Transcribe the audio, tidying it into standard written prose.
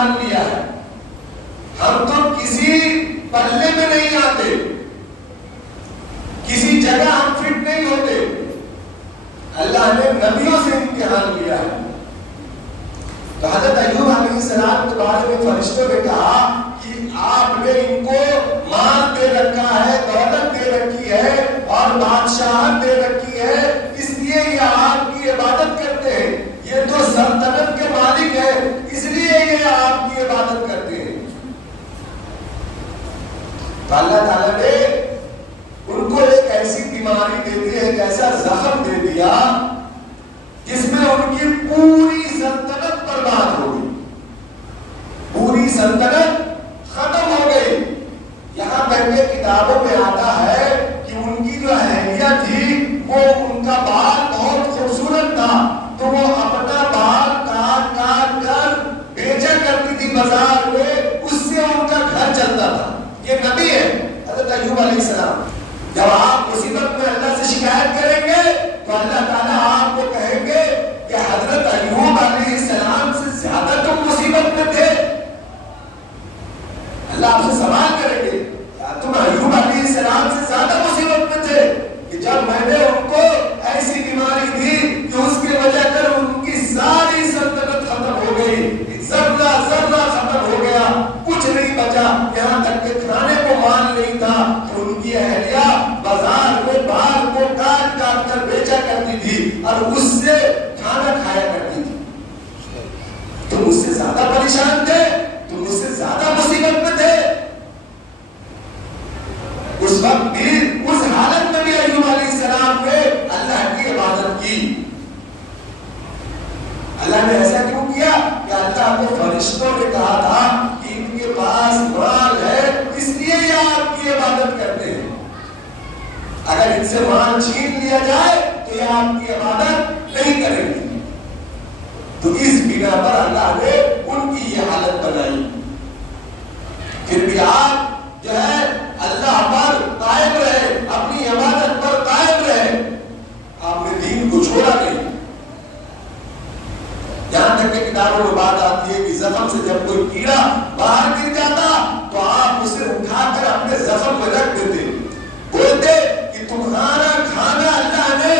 امتحان لیا ہے. ہم تو کسی پلے میں نہیں آتے, کسی جگہ ہم فٹ نہیں ہوتے. اللہ نے نبیوں سے امتحان لیا ہے. تو حضرت ایوب علیہ السلام کے بارے میں فرشتوں نے کہا کہ آپ نے ان کو مال دے رکھا ہے, دولت دے رکھی ہے اور بادشاہت دے رکھی ہے, اس لیے یہ آپ کی عبادت کرتے ہیں. یہ تو سلطنت کے مالک ہے, اس لیے یہ آپ کی عبادت کرتے ہیں. تو اللہ تعالیٰ نے ان کو ایک ایسی بیماری دے دی, ایک ایسا زخم دے دیا جس میں ان کی پوری سلطنت برباد ہو گئی, پوری سلطنت ختم ہو گئی. یہاں تک کہ کتابوں میں آتا ہے کہ ان کی جو اہلیہ تھی وہ ان کا بال بہت خوبصورت تھا, تو وہ اپنا بال کاٹ کاٹ کر بیچا کرتی تھی بازار میں, اس سے ان کا گھر چلتا تھا. یہ نبی ہے حضرت ایوب علیہ السلام. جب آپ مصیبت میں اللہ سے شکایت کریں گے تو اللہ تعالیٰ آپ کو کہیں گے کہ حضرت ایوب علیہ السلام سے زیادہ تم مصیبت میں تھے. اللہ آپ سے سوال کریں گے تم ایوب علیہ السلام سے زیادہ مصیبت میں تھے کہ جب میں نے ان کو ایسی بیماری دی کہ اس کی وجہ کر ان کی ساری سلطنت ختم ہو گئی, ذرہ ذرہ ختم ہو گیا, کچھ نہیں بچا, یہاں تک کہ کھانے کو مال نہیں تھا. تو ان کی اہلیہ بازار میں بال کو کاٹ کاٹ کر بیچا کرتی تھی اور اس سے کھانا کھایا کرتی تھی. تم اس سے زیادہ پریشان تھے, تم اس سے زیادہ مصیبت میں تھے. اس وقت بھی اس حالت میں بھی ایوب علیہ السلام نے اللہ کی عبادت کی. اللہ نے ایسا کیوں کیا کہ اللہ کو فرشتوں نے کہا تھا کہ ان کے پاس مال ہے اس لیے یہ آپ کی عبادت کرتے ہیں, اگر ان سے مال چھین لیا جائے تو یہ آپ کی عبادت نہیں کریں گے. تو اس بنا پر اللہ نے ان کی یہ حالت بنائی. پھر بھی آپ جو ہے اللہ پر قائم رہے, اپنی عبادت پر قائم رہے, آپ نے دین کو چھوڑا نہیں. یہاں تک کہ کتابوں میں بات آتی ہے کہ زخم سے جب کوئی کیڑا باہر گر جاتا تو آپ اسے اٹھا کر اپنے زخم میں رکھ دیتے, بولتے کہ تمہارا کھانا اللہ نے